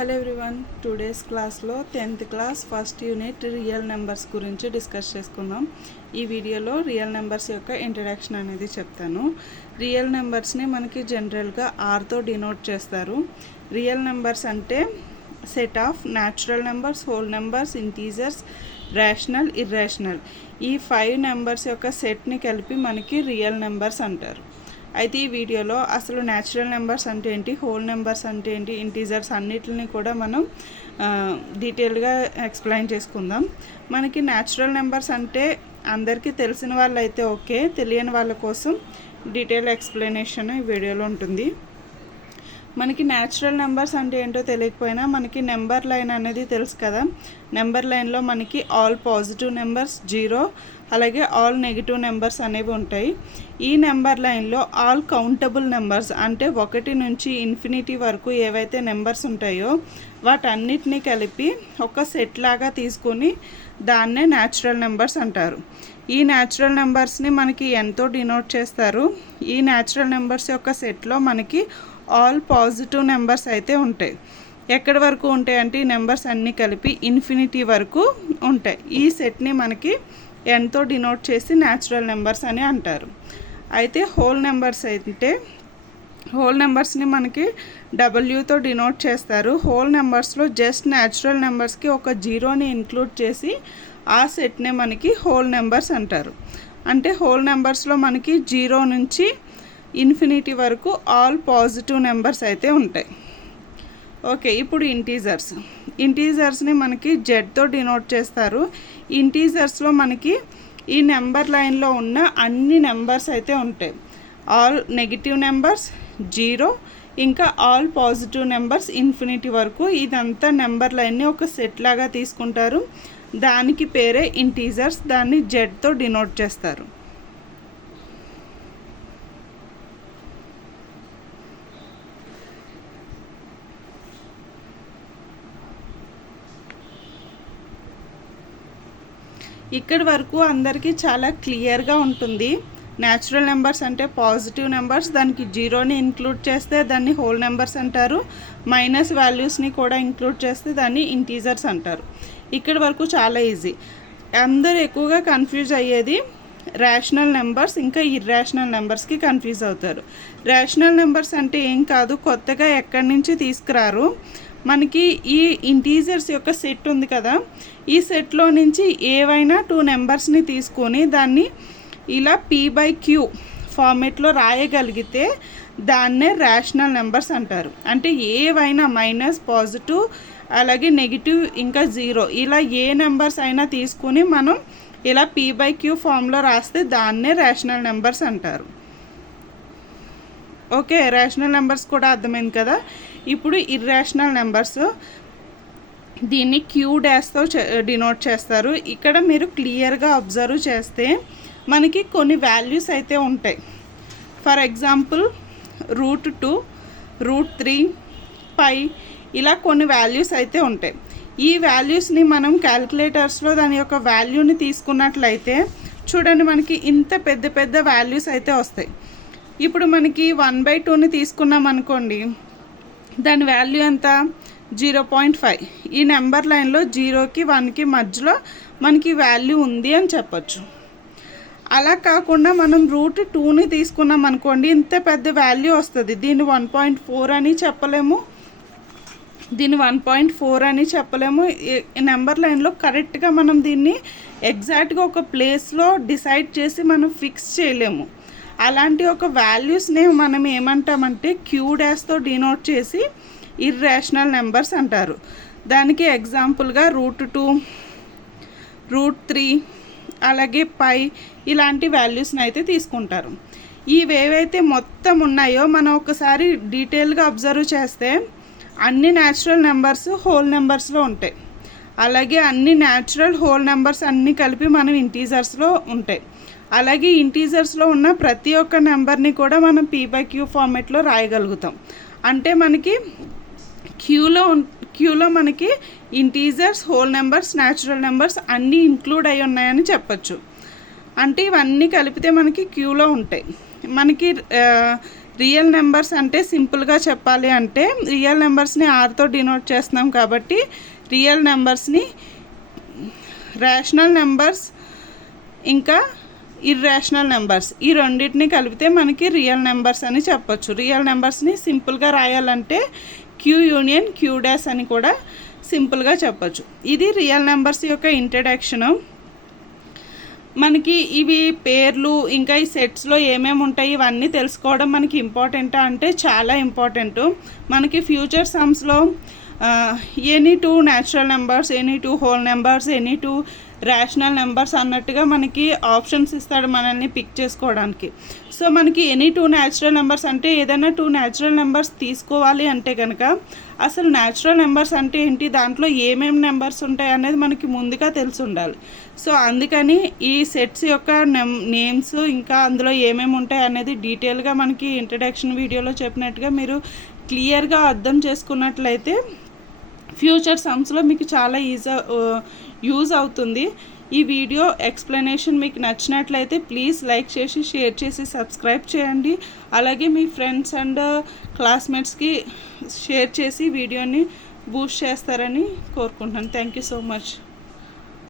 Hello everyone, today's క్లాస్లో 10th class first unit real numbers గురించి discuss చేసుకుందాం. ఈ వీడియోలో రియల్ నెంబర్స్ యొక్క ఇంట్రడక్షన్ అనేది చెప్తాను. రియల్ నెంబర్స్ని మనకి జనరల్గా ఆర్తో డినోట్ చేస్తారు. రియల్ నెంబర్స్ అంటే set of natural numbers, whole numbers, integers, rational, irrational ఈ 5 నెంబర్స్ యొక్క సెట్ని కలిపి మనకి రియల్ నెంబర్స్ అంటారు. అయితే ఈ వీడియోలో అసలు న్యాచురల్ నెంబర్స్ అంటే ఏంటి, హోల్ నెంబర్స్ అంటే ఏంటి, ఇంటీజర్స్ అన్నిటిని కూడా మనం డీటెయిల్గా ఎక్స్ప్లెయిన్ చేసుకుందాం. మనకి న్యాచురల్ నెంబర్స్ అంటే అందరికీ తెలిసిన వాళ్ళు అయితే ఓకే, తెలియని వాళ్ళ కోసం డీటెయిల్ ఎక్స్ప్లెనేషన్ ఈ వీడియోలో ఉంటుంది. మనకి న్యాచురల్ నెంబర్స్ అంటే ఏంటో తెలియకపోయినా మనకి నెంబర్ లైన్ అనేది తెలుసు కదా. నెంబర్ లైన్లో మనకి ఆల్ పాజిటివ్ నెంబర్స్ 0, అలాగే ఆల్ నెగిటివ్ నెంబర్స్ అనేవి ఉంటాయి. ఈ నెంబర్ లైన్లో ఆల్ కౌంటబుల్ నెంబర్స్ అంటే 1 నుంచి ఇన్ఫినిటీ వరకు ఏవైతే నెంబర్స్ ఉంటాయో వాటన్నిటినీ కలిపి ఒక సెట్ లాగా తీసుకొని దాన్నే న్యాచురల్ నెంబర్స్ అంటారు. ఈ న్యాచురల్ నెంబర్స్ని మనకి ఎంతో డినోట్ చేస్తారు. ఈ న్యాచురల్ నెంబర్స్ యొక్క సెట్లో మనకి ఆల్ పాజిటివ్ నెంబర్స్ అయితే ఉంటాయి. ఎక్కడి వరకు ఉంటాయి అంటే ఈ నెంబర్స్ అన్నీ కలిపి ఇన్ఫినిటీ వరకు ఉంటాయి. ఈ సెట్ని మనకి ఎంతో డినోట్ చేసి న్యాచురల్ నెంబర్స్ అని అంటారు. అయితే హోల్ నెంబర్స్ అంటే హోల్ నెంబర్స్ని మనకి డబ్ల్యూతో డినోట్ చేస్తారు. హోల్ నెంబర్స్లో జస్ట్ న్యాచురల్ నెంబర్స్కి ఒక 0ని ఇంక్లూడ్ చేసి ఆ సెట్నే మనకి హోల్ నెంబర్స్ అంటారు. అంటే హోల్ నెంబర్స్లో మనకి 0 నుంచి ఇన్ఫినిటీ వరకు ఆల్ పాజిటివ్ నెంబర్స్ అయితే ఉంటాయి. ఓకే, ఇప్పుడు ఇంటీజర్స్ని మనకి జెడ్తో డినోట్ చేస్తారు. ఇంటీజర్స్లో మనకి ఈ నెంబర్ లైన్లో ఉన్న అన్ని నెంబర్స్ అయితే ఉంటాయి. ఆల్ నెగిటివ్ నెంబర్స్ 0, ఇంకా ఆల్ పాజిటివ్ నెంబర్స్ ఇన్ఫినిటీ వరకు. ఇదంతా నెంబర్ లైన్ని ఒక సెట్ లాగా తీసుకుంటారు. దానికి పేరే ఇంటీజర్స్. దాన్ని జెడ్తో డినోట్ చేస్తారు. ఇక్కడి వరకు అందరికీ చాలా క్లియర్గా ఉంటుంది. న్యాచురల్ నెంబర్స్ అంటే పాజిటివ్ నెంబర్స్, దానికి 0ని ఇంక్లూడ్ చేస్తే దాన్ని హోల్ నెంబర్స్ అంటారు. మైనస్ వాల్యూస్ని కూడా ఇంక్లూడ్ చేస్తే దాన్ని ఇంటీజర్స్ అంటారు. ఇక్కడి వరకు చాలా ఈజీ. అందరూ ఎక్కువగా కన్ఫ్యూజ్ అయ్యేది రేషనల్ నెంబర్స్ ఇంకా ఇర్రేషనల్ నెంబర్స్కి కన్ఫ్యూజ్ అవుతారు. రేషనల్ నెంబర్స్ అంటే ఏం కాదు, కొత్తగా ఎక్కడి నుంచి తీసుకురారు. మనకి ఈ ఇంటీజర్స్ యొక్క సెట్ ఉంది కదా, ఈ సెట్లో నుంచి ఏవైనా 2 నెంబర్స్ని తీసుకొని దాన్ని ఇలా p/q ఫార్మేట్లో రాయగలిగితే దాన్నే రేషనల్ నెంబర్స్ అంటారు. అంటే ఏవైనా మైనస్, పాజిటివ్, అలాగే నెగిటివ్, ఇంకా 0 ఇలా ఏ నెంబర్స్ అయినా తీసుకొని మనం ఇలా p/q ఫామ్లో రాస్తే దాన్నే రేషనల్ నెంబర్స్ అంటారు. ఓకే, రేషనల్ నెంబర్స్ కూడా అర్థమైంది కదా. ఇప్పుడు ఇర్రేషనల్ నెంబర్స్, దీన్ని Q-తో డినోట్ చేస్తారు. ఇక్కడ మీరు క్లియర్గా అబ్జర్వ్ చేస్తే మనకి కొన్ని వాల్యూస్ అయితే ఉంటాయి. ఫర్ ఎగ్జాంపుల్ √2, √3, π ఇలా కొన్ని వాల్యూస్ అయితే ఉంటాయి. ఈ వాల్యూస్ని మనం క్యాలిక్యులేటర్స్లో దాని యొక్క వాల్యూని తీసుకున్నట్లయితే చూడండి, మనకి ఇంత పెద్ద పెద్ద వాల్యూస్ అయితే వస్తాయి. ఇప్పుడు మనకి 1/2ని తీసుకున్నాం అనుకోండి, దాని వాల్యూ ఎంత, 0.5. ఈ నెంబర్ లైన్లో 0కి 1కి మధ్యలో మనకి వాల్యూ ఉంది అని చెప్పచ్చు. అలా కాకుండా మనం √2ని తీసుకున్నాం అనుకోండి, ఇంత పెద్ద వాల్యూ వస్తుంది. దీన్ని 1.4 అని చెప్పలేము, దీన్ని 1.4 అని చెప్పలేము. ఈ నెంబర్ లైన్లో కరెక్ట్గా మనం దీన్ని ఎగ్జాక్ట్గా ఒక ప్లేస్లో డిసైడ్ చేసి మనం ఫిక్స్ చేయలేము. అలాంటి ఒక వాల్యూస్ని మనం ఏమంటామంటే Q-తో డినోట్ చేసి ఇర్రేషనల్ నెంబర్స్ అంటారు. దానికి ఎగ్జాంపుల్గా √2, √3, అలాగే π ఇలాంటి వాల్యూస్ని అయితే తీసుకుంటారు. ఇవేవైతే మొత్తం ఉన్నాయో మనం ఒకసారి డీటెయిల్గా అబ్జర్వ్ చేస్తే అన్ని న్యాచురల్ నెంబర్స్ హోల్ నెంబర్స్లో ఉంటాయి. అలాగే అన్ని న్యాచురల్ హోల్ నెంబర్స్ అన్నీ కలిపి మనం ఇంటీజర్స్లో ఉంటాయి. అలాగే ఇంటీజర్స్లో ఉన్న ప్రతి ఒక్క నెంబర్ని కూడా మనం p/q ఫార్మేట్లో రాయగలుగుతాం. అంటే మనకి క్యూలో మనకి integers, whole numbers, natural numbers అన్నీ ఇంక్లూడ్ అయి ఉన్నాయని చెప్పచ్చు. అంటే ఇవన్నీ కలిపితే మనకి క్యూలో ఉంటాయి. మనకి రియల్ నెంబర్స్ అంటే సింపుల్గా చెప్పాలి అంటే రియల్ నెంబర్స్ని ఆర్తో డినోట్ చేస్తున్నాం కాబట్టి రియల్ నెంబర్స్ని రేషనల్ నెంబర్స్ ఇంకా ఇర్రేషనల్ నెంబర్స్ ఈ రెండింటిని కలిపితే మనకి రియల్ నెంబర్స్ అని చెప్పొచ్చు. రియల్ నెంబర్స్ని సింపుల్గా రాయాలంటే క్యూ యూనియన్ క్యూ డాష్ అని కూడా సింపుల్గా చెప్పొచ్చు. ఇది రియల్ నెంబర్స్ యొక్క ఇంట్రడక్షను. మనకి ఇవి పేర్లు ఇంకా ఈ సెట్స్లో ఏమేమి ఉంటాయి ఇవన్నీ తెలుసుకోవడం మనకి ఇంపార్టెంటా అంటే చాలా ఇంపార్టెంటు. మనకి ఫ్యూచర్ సమ్స్లో any two natural numbers, any two whole numbers, any two rational numbers అన్నట్టుగా మనకి ఆప్షన్స్ ఇస్తాడు మనల్ని పిక్ చేసుకోవడానికి. సో మనకి ఎనీ టూ న్యాచురల్ నెంబర్స్ అంటే ఏదైనా టూ న్యాచురల్ నెంబర్స్ తీసుకోవాలి అంటే కనుక అసలు న్యాచురల్ నెంబర్స్ అంటే ఏంటి, దాంట్లో ఏమేమి నెంబర్స్ ఉంటాయి అనేది మనకి ముందుగా తెలిసి ఉండాలి. సో అందుకని ఈ సెట్స్ యొక్క నేమ్స్ ఇంకా అందులో ఏమేమి ఉంటాయి అనేది డీటెయిల్గా మనకి ఇంట్రడక్షన్ వీడియోలో చెప్పినట్టుగా మీరు క్లియర్గా అర్థం చేసుకున్నట్లయితే ఫ్యూచర్ సమ్స్లో మీకు చాలా యూజ్ అవుతుంది. ఈ వీడియో ఎక్స్ప్లెనేషన్ మీకు నచ్చినట్లయితే ప్లీజ్ లైక్ చేసి షేర్ చేసి సబ్స్క్రైబ్ చేయండి. అలాగే మీ ఫ్రెండ్స్ అండ్ క్లాస్మేట్స్కి షేర్ చేసి వీడియోని బూస్ట్ చేస్తారని కోరుకుంటున్నాను. Thank you so much.